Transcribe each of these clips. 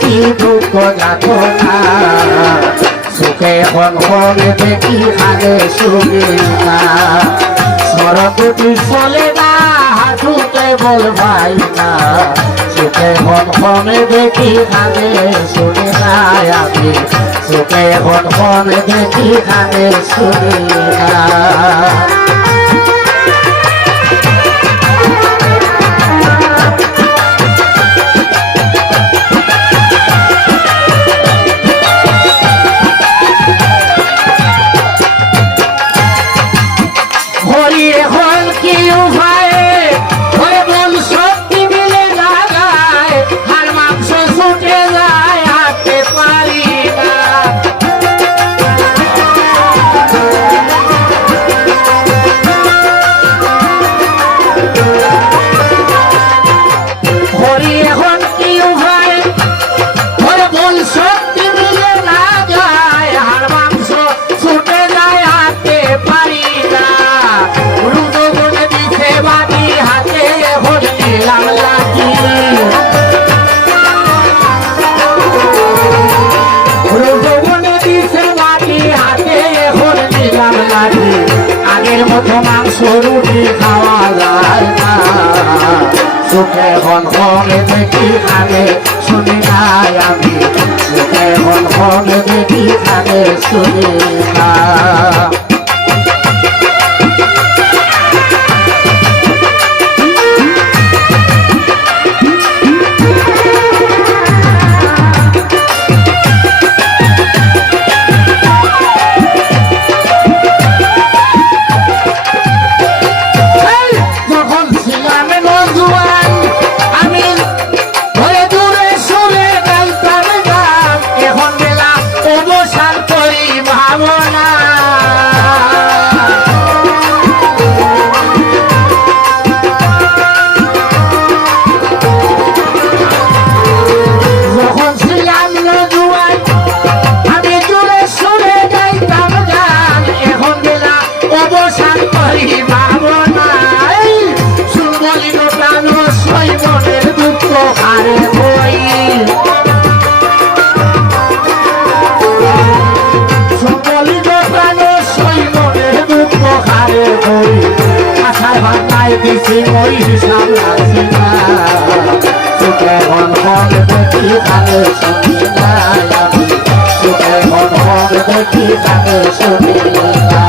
দেখি দুঃখ যাতো না সুখে হন হনে দেখি খানে সুখে না স্মরণ দুটি চলে না হাঁটুতে বল ভাই না সুখে হন হনে দেখি খানে শুনে না আমি সুখে হন হনে দেখি খানে শুনে না আগের মতো মাংস রুটি খাওয়া যায় না সুখে হন হনে দেখি খানে শুনি নাই আমি সুখে হন হনে দেখি খানে শুনি না দিছি ওই হিসাব লাগছে না সুখে হন হন দেখি খানে শুনি না আমি সুখে হন হন দেখি খানে শুনি না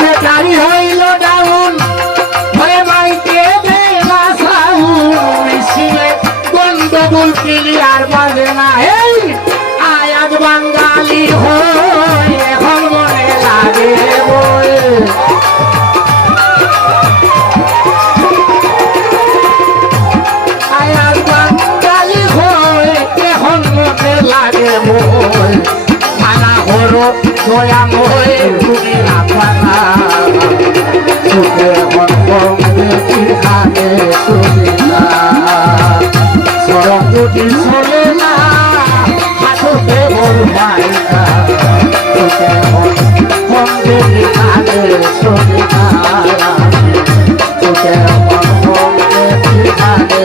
বেকারি হইল ডাউন ঘরে মাইকে দেলা সাউন মিছিলে গন্ডগোল ক্লিয়ার বাজে না এই আয়াত বাঙালি হই এখন মনে লাগে বই আয়াত বাঙালি হই এখন মনে লাগে বই খানা হলো দয়া মই তুমি রাখা সুখে মন দেখি খানে শুনি না সরম দুটি চলে না হাঁটুতে বল ভাই না সুখে মন দেখি খানে শুনি না সুখে মন দেখি খানে